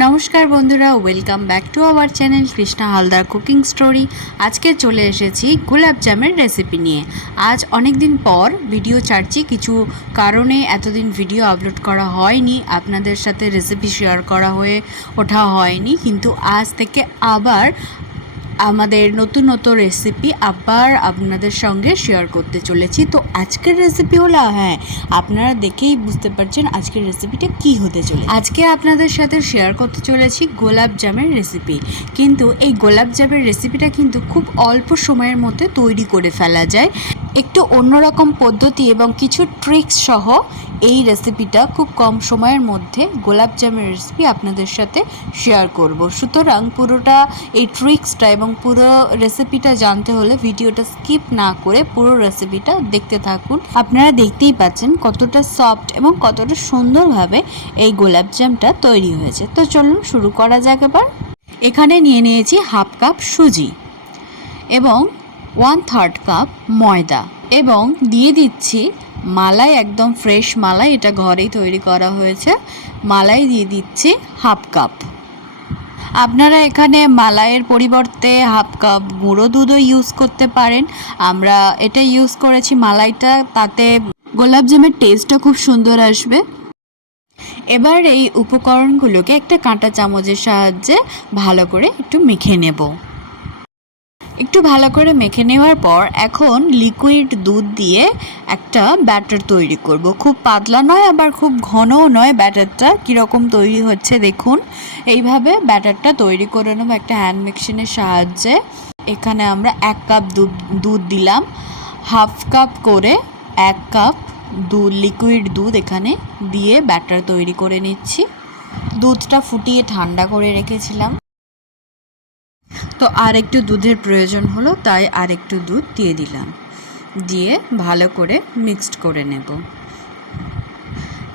নমস্কার বন্ধুরা welcome back to our channel Krishna Haldar cooking story আজকে চলে এসেছি গোলাপ জামের রেসিপি নিয়ে। আজ অনেক দিন পর ভিডিও ছাড়ছি, কিছু কারণে এতদিন ভিডিও আপলোড করা হয়নি, আপনাদের সাথে রেসিপি শেয়ার করা হয়ে ওঠা হয়নি, কিন্তু আজ থেকে আবার আমাদের নতুন নতুন রেসিপি আবার আপনাদের সঙ্গে শেয়ার করতে চলেছি। তো আজকের রেসিপি হলো হ্যাঁ আপনারা দেখেই বুঝতে পারছেন আজকের রেসিপিটা কি হতে চলে আজকে আপনাদের সাথে শেয়ার করতে চলেছি গোলাপ জামের রেসিপি কিন্তু এই গোলাপ জামের রেসিপিটা কিন্তু খুব অল্প সময়ের মধ্যে তৈরি করে ফেলা যায়। একটু অন্যরকম পদ্ধতি এবং কিছু ট্রিক্স সহ এই রেসিপিটা খুব কম সময়ের মধ্যে গোলাপ জামের রেসিপি আপনাদের সাথে শেয়ার করব। সুতরাং পুরোটা এই ট্রিক্সটা এবং পুরো রেসিপিটা জানতে হলে ভিডিওটা স্কিপ না করে পুরো রেসিপিটা দেখতে থাকুন। আপনারা দেখতেই পাচ্ছেন কতটা সফট এবং কতটা সুন্দরভাবে এই গোলাপ জামটা তৈরি হয়েছে। তো চলুন শুরু করা যাক এবার। এখানে নিয়ে নিয়েছি হাফ কাপ সুজি এবং ওয়ান থার্ড কাপ ময়দা এবং দিয়ে দিচ্ছি মালাই, একদম ফ্রেশ মালাই, এটা ঘরেই তৈরি করা হয়েছে। মালাই দিয়ে দিচ্ছি হাফ কাপ। আপনারা এখানে মালাইয়ের পরিবর্তে হাফ কাপ গুঁড়ো দুধও ইউজ করতে পারেন। আমরা এটা ইউজ করেছি মালাইটা, তাতে গোলাপ জামের টেস্টটা খুব সুন্দর আসবে। এবার এই উপকরণগুলোকে একটা কাঁটা চামচের সাহায্যে ভালো করে একটু মেখে নেব। একটু ভালো করে মেখে নেওয়ার পর এখন লিকুইড দুধ দিয়ে একটা ব্যাটার তৈরি করব। খুব পাতলা নয়, আবার খুব ঘনও নয় ব্যাটারটা কীরকম তৈরি হচ্ছে দেখুন। এইভাবে ব্যাটারটা তৈরি করে নেব একটা হ্যান্ড মিক্সিনের সাহায্যে। এখানে আমরা এক কাপ দুধ দুধ দিলাম। হাফ কাপ করে এক কাপ দুধ লিকুইড দুধ এখানে দিয়ে ব্যাটার তৈরি করে নিচ্ছি। দুধটা ফুটিয়ে ঠান্ডা করে রেখেছিলাম। তো আর একটু দুধের প্রয়োজন হলো, তাই আর একটু দুধ দিয়ে দিলাম। দিয়ে ভালো করে মিক্সড করে নেব।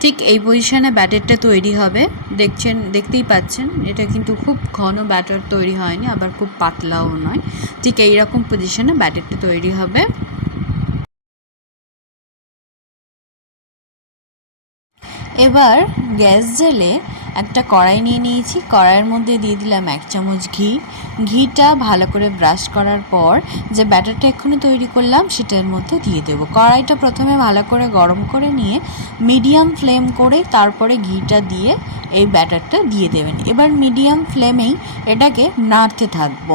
ঠিক এই পজিশানে ব্যাটারটা তৈরি হবে। দেখছেন, দেখতেই পাচ্ছেন, এটা কিন্তু খুব ঘন ব্যাটার তৈরি হয়নি, আবার খুব পাতলাও নয়। ঠিক এই রকম পজিশানে ব্যাটারটা তৈরি হবে। এবার গ্যাস জেলে একটা কড়াই নিয়ে নিয়েছি। কড়াইয়ের মধ্যে দিয়ে দিলাম এক চামচ ঘি। ঘিটা ভালো করে ব্রাশ করার পর যে ব্যাটারটা এক্ষুনি তৈরি করলাম, সেটার মধ্যে দিয়ে দেবো। কড়াইটা প্রথমে ভালো করে গরম করে নিয়ে মিডিয়াম ফ্লেম করে তারপরে ঘিটা দিয়ে এই ব্যাটারটা দিয়ে দেবেন। এবার মিডিয়াম ফ্লেমেই এটাকে নাড়তে থাকব।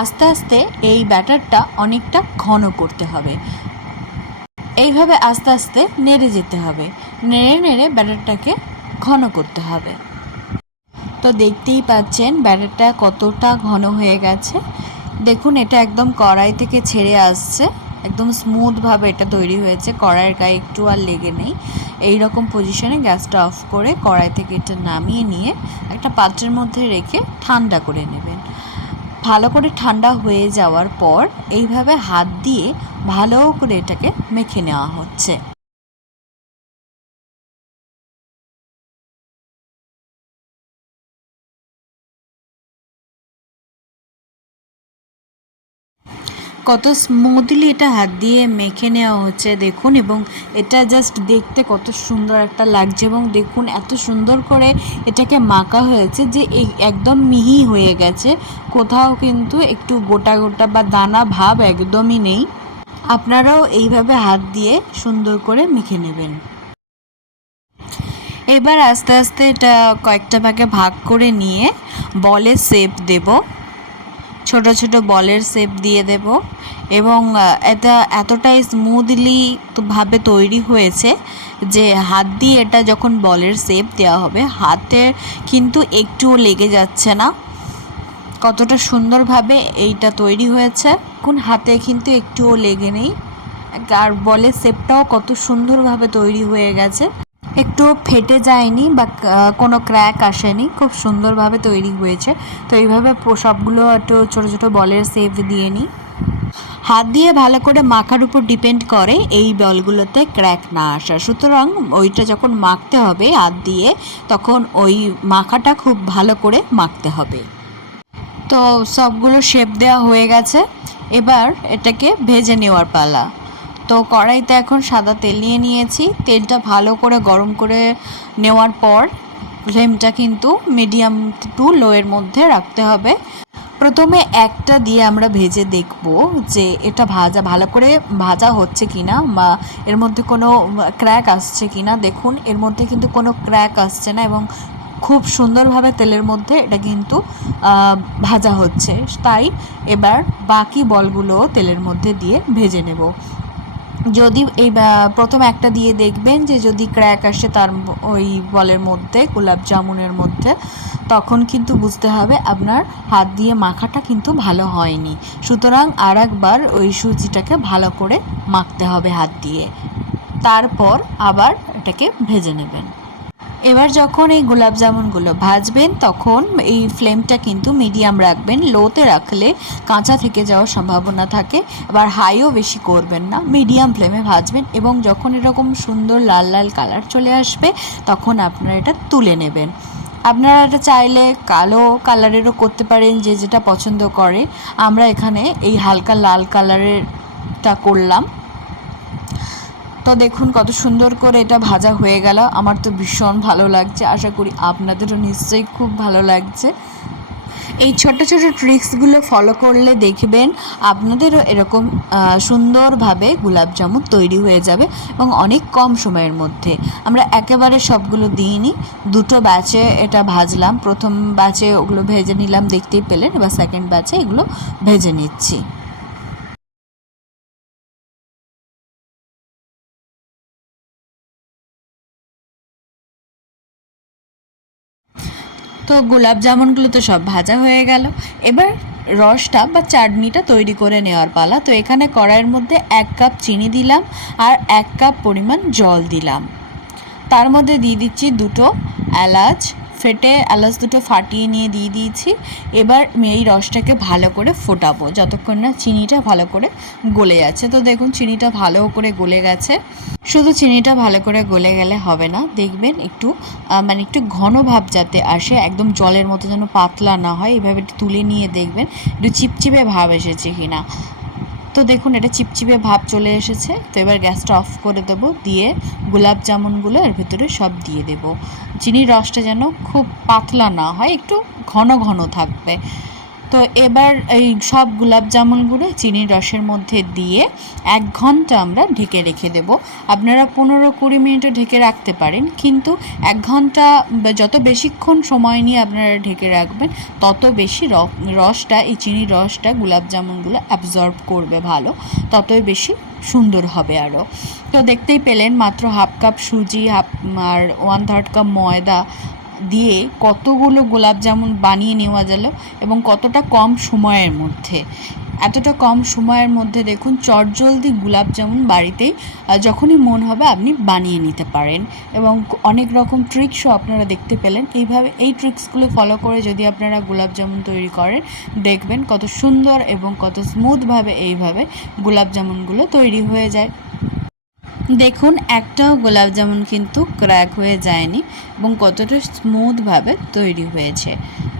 আস্তে আস্তে এই ব্যাটারটা অনেকটা ঘন করতে হবে। এইভাবে আস্তে আস্তে নেড়ে যেতে হবে। নেড়ে নেড়ে ব্যাটারটাকে ঘন করতে হবে। তো দেখতেই পাচ্ছেন ব্যাটারটা কতটা ঘন হয়ে গেছে। দেখুন, এটা একদম কড়াই থেকে ছেড়ে আসছে। একদম স্মুথভাবে এটা তৈরি হয়েছে। কড়াইয়ের গায়ে একটু আর লেগে নেই। এই রকম পজিশনে গ্যাসটা অফ করে কড়াই থেকে এটা নামিয়ে নিয়ে একটা পাত্রের মধ্যে রেখে ঠান্ডা করে নেবেন। ভালো করে ঠান্ডা হয়ে যাওয়ার পর এইভাবে হাত দিয়ে ভালো করে এটাকে মেখে নেওয়া হচ্ছে। কত স্মুথলি এটা হাত দিয়ে মেখে নেওয়া হচ্ছে, দেখুন, এবং এটা জাস্ট দেখতে কত সুন্দর একটা লাগছে, এবং দেখুন, এত সুন্দর করে এটাকে মাখা হয়েছে যে একদম মিহি হয়ে গেছে, কোথাও কিন্তু একটু গোটা গোটা বা দানা ভাব একদমই নেই। আপনারাও এইভাবে হাত দিয়ে সুন্দর করে মেখে নেবেন। এবার আস্তে আস্তে এটা কয়েকটা ভাগে ভাগ করে নিয়ে বলে শেপ দেবো। ছোট ছোট বলের শেপ দিয়ে দেব এবং এটা এতটাই স্মুথলি ভাবে তৈরি হয়েছে যে হাত দিয়ে এটা যখন বলের শেপ দেওয়া হবে, হাতে কিন্তু একটুও লেগে যাচ্ছে না। কতটা সুন্দরভাবে এইটা তৈরি হয়েছে। কোন হাতে কিন্তু একটুও লেগে নেই। আর বলের শেপটাও কত সুন্দরভাবে তৈরি হয়ে গেছে। একটু ফেটে যায়নি বা কোনো ক্র্যাক আসেনি। খুব সুন্দরভাবে তৈরি হয়েছে। তো এইভাবে সবগুলো একটু ছোটো ছোটো বলের শেপ দিয়ে নিই। হাত দিয়ে ভালো করে মাখার উপর ডিপেন্ড করে এই বলগুলোতে ক্র্যাক না আসা। সুতরাং ওইটা যখন মাখতে হবে হাত দিয়ে, তখন ওই মাখাটা খুব ভালো করে মাখতে হবে। তো সবগুলো শেপ দেওয়া হয়ে গেছে। এবার এটাকে ভেজে নেওয়ার পালা। তো কড়াইতে এখন সাদা তেল নিয়ে নিয়েছি। তেলটা ভালো করে গরম করে নেওয়ার পর ফ্লেমটা কিন্তু মিডিয়াম টু লোয়ের মধ্যে রাখতে হবে। প্রথমে একটা দিয়ে আমরা ভেজে দেখব যে এটা ভাজা, ভালো করে ভাজা হচ্ছে কি না বা এর মধ্যে কোনো ক্র্যাক আসছে কি না দেখুন, এর মধ্যে কিন্তু কোনো ক্র্যাক আসছে না এবং খুব সুন্দরভাবে তেলের মধ্যে এটা কিন্তু ভাজা হচ্ছে। তাই এবার বাকি বলগুলো তেলের মধ্যে দিয়ে ভেজে নেব। যদি এই প্রথম একটা দিয়ে দেখবেন যে যদি ক্র্যাক আসে তার ওই বলের মধ্যে, গোলাপ জামুনের মধ্যে, তখন কিন্তু বুঝতে হবে আপনার হাত দিয়ে মাখাটা কিন্তু ভালো হয়নি। সুতরাং আর একবার ওই সুজিটাকে ভালো করে মাখতে হবে হাত দিয়ে। তারপর আবার এটাকে ভেজে নেবেন। এবার যখন এই গোলাপ জামুনগুলো ভাজবেন, তখন এই ফ্লেমটা কিন্তু মিডিয়াম রাখবেন, লোতে রাখলে কাঁচা থেকে যাওয়ার সম্ভাবনা থাকে, আবার হাইও বেশি করবেন না, মিডিয়াম ফ্লেমে ভাজবেন এবং যখন এরকম সুন্দর লাল লাল কালার চলে আসবে, তখন আপনারা এটা তুলে নেবেন। আপনারা এটা চাইলে কালো কালারেরও করতে পারেন, যে যেটা পছন্দ করে। আমরা এখানে এই হালকা লাল কালারেরটা করলাম। তো দেখুন, কত সুন্দর করে এটা ভাজা হয়ে গেল। আমার তো ভীষণ ভালো লাগছে, আশা করি আপনাদেরও নিশ্চয়ই খুব ভালো লাগছে। এই ছোট ছোট ট্রিক্সগুলো ফলো করলে দেখবেন আপনাদেরও এরকম সুন্দরভাবে গোলাপ জামুন তৈরি হয়ে যাবে এবং অনেক কম সময়ের মধ্যে। আমরা একেবারে সবগুলো দিইনি, দুটো ব্যাচে এটা ভাজলাম। প্রথম ব্যাচে ওগুলো ভেজে নিলাম, দেখতেই পেলেন। এবার সেকেন্ড ব্যাচে এগুলো ভেজে নিচ্ছি। তো গোলাপ জামুনগুলো তো সব ভাজা হয়ে গেল। এবার রসটা বা চাটনিটা তৈরি করে নেওয়ার পালা। তো এখানে কড়াইয়ের মধ্যে এক কাপ চিনি দিলাম আর এক কাপ পরিমাণ জল দিলাম। তার মধ্যে দিয়ে দিচ্ছি দুটো এলাচ ফেটে এলাচ দুটো ফাটিয়ে নিয়ে দিয়ে দিয়েছি। এবার এই রসটাকে ভালো করে ফোটাবো, যতক্ষণ না চিনিটা ভালো করে গলে যাচ্ছে। তো দেখুন, চিনিটা ভালো করে গলে গেছে। শুধু চিনিটা ভালো করে গলে গেলে হবে না, দেখবেন একটু মানে একটু ঘন ভাব যাতে আসে, একদম জলের মতো যেন পাতলা না হয়। এভাবে তুলে নিয়ে দেখবেন, একটু চিপচিপে ভাব এসেছে কিনা। তো দেখুন, এটা চিপচিপে ভাব চলে এসেছে। তো এবার গ্যাসটা অফ করে দেবো, দিয়ে গোলাপ জামুনগুলো এর ভিতরে সব দিয়ে দেব। চিনির রসটা যেন খুব পাতলা না হয়, একটু ঘন ঘন থাকবে। তো এবার এই সব গোলাপ জামুনগুলো চিনির রসের মধ্যে দিয়ে এক ঘণ্টা আমরা ঢেকে রেখে দেব। আপনারা পনেরো কুড়ি মিনিটও ঢেকে রাখতে পারেন, কিন্তু এক ঘণ্টা যত বেশিক্ষণ সময় নিয়ে আপনারা ঢেকে রাখবেন, তত বেশি রসটা, এই চিনির রসটা গোলাপ জামুনগুলো অ্যাবজর্ব করবে ভালো, ততই বেশি সুন্দর হবে আরও। তো দেখতেই পেলেন, মাত্র হাফ কাপ সুজি, হাফ, আর ওয়ান থার্ড কাপ ময়দা দিয়ে কতগুলো গোলাপ জামুন বানিয়ে নেওয়া গেল এবং কতটা কম সময়ের মধ্যে। এতটা কম সময়ের মধ্যে দেখুন চটজলদি গোলাপ জামুন বাড়িতেই আহ, যখনই মন হবে আপনি বানিয়ে নিতে পারেন। এবং অনেক রকম ট্রিক্সও আপনারা দেখতে পেলেন। এইভাবে এই ট্রিক্সগুলো ফলো করে যদি আপনারা গোলাপ জামুন তৈরি করেন দেখবেন কত সুন্দর এবং কত স্মুথভাবে এইভাবে গোলাপ জামুনগুলো তৈরি হয়ে যায়। দেখুন, একটাও গোলাপ জামুন কিন্তু ক্র্যাক হয়ে যায়নি এবং কতটা স্মুথভাবে তৈরি হয়েছে।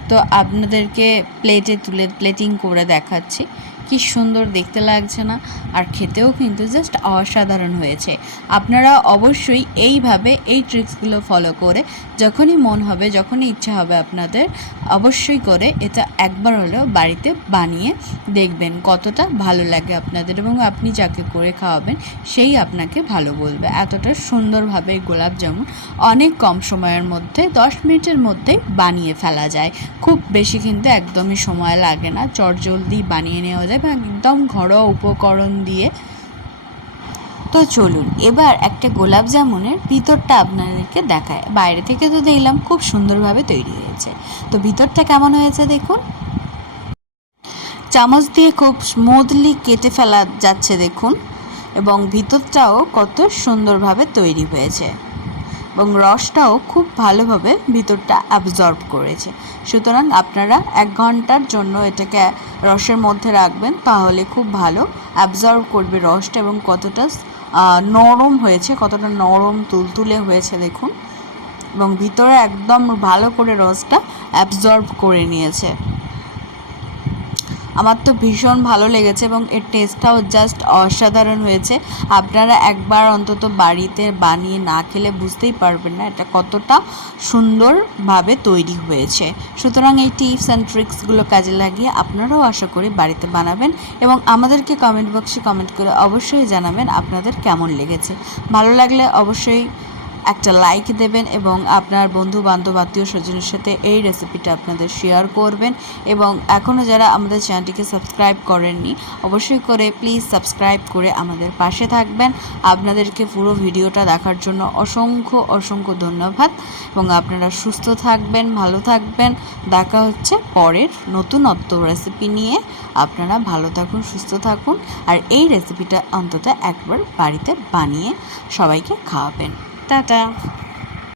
তো আপনাদেরকে প্লেটে তুলে প্লেটিং করে দেখাচ্ছি। কি সুন্দর দেখতে লাগছে না, আর খেতেও কিন্তু জাস্ট অসাধারণ হয়েছে। আপনারা অবশ্যই এইভাবে এই ট্রিক্সগুলো ফলো করে যখনই মন হবে, যখনই ইচ্ছা হবে আপনাদের, অবশ্যই করে এটা একবার হলেও বাড়িতে বানিয়ে দেখবেন কতটা ভালো লাগে আপনাদের এবং আপনি যাকে করে খাওয়াবেন সেই আপনাকে ভালো বলবে। এতটা সুন্দরভাবে গোলাপ জামুন অনেক কম সময়ের মধ্যে, দশ মিনিটের মধ্যে বানিয়ে ফেলা যায়। খুব বেশি কিন্তু একদমই সময় লাগে না, চটজলদি বানিয়ে নেওয়া যায় বা একদম ঘরোয়া উপকরণ দিয়ে। তো চলুন, এবার একটা গোলাপ জামুনের ভিতরটা আপনাদেরকে দেখায়। বাইরে থেকে তো দেখলাম খুব সুন্দরভাবে তৈরি হয়েছে। তো ভিতরটা কেমন হয়েছে দেখুন। চামচ দিয়ে খুব স্মুথলি কেটে ফেলা যাচ্ছে দেখুন। এবং ভিতরটাও কত সুন্দরভাবে তৈরি হয়েছে। এবং রসটাও খুব ভালোভাবে ভিতরটা অ্যাবজর্ব করেছে। সুতরাং আপনারা এক ঘণ্টার জন্য এটাকে রসের মধ্যে রাখবেন, তাহলে খুব ভালো অ্যাবজর্ব করবে রসটা এবং কতটা নরম হয়েছে, কতটা নরম তুলতুলে হয়েছে দেখুন। এবং ভিতরে একদম ভালো করে রসটা অ্যাবজর্ব করে নিয়েছে। আমার তো ভীষণ ভালো লেগেছে এবং এর টেস্টটাও জাস্ট অসাধারণ হয়েছে। আপনারা একবার অন্তত বাড়িতে বানিয়ে না খেলে বুঝতেই পারবেন না এটা কতটা সুন্দরভাবে তৈরি হয়েছে। সুতরাং এই টিপস অ্যান্ড ট্রিক্সগুলো কাজে লাগিয়ে আপনারাও আশা করি বাড়িতে বানাবেন এবং আমাদেরকে কমেন্ট বক্সে কমেন্ট করে অবশ্যই জানাবেন আপনাদের কেমন লেগেছে। ভালো লাগলে অবশ্যই একটা লাইক দেবেন এবং আপনার বন্ধু বান্ধব আত্মীয় স্বজনের সাথে এই রেসিপিটা আপনাদের শেয়ার করবেন এবং এখনও যারা আমাদের চ্যানেলটিকে সাবস্ক্রাইব করেননি, অবশ্যই করে প্লিজ সাবস্ক্রাইব করে আমাদের পাশে থাকবেন। আপনাদেরকে পুরো ভিডিওটা দেখার জন্য অসংখ্য অসংখ্য ধন্যবাদ এবং আপনারা সুস্থ থাকবেন, ভালো থাকবেন। দেখা হচ্ছে পরের নতুনত্ব রেসিপি নিয়ে। আপনারা ভালো থাকুন, সুস্থ থাকুন। আর এই রেসিপিটা অন্তত একবার বাড়িতে বানিয়ে সবাইকে খাওয়াবেন। টাটা।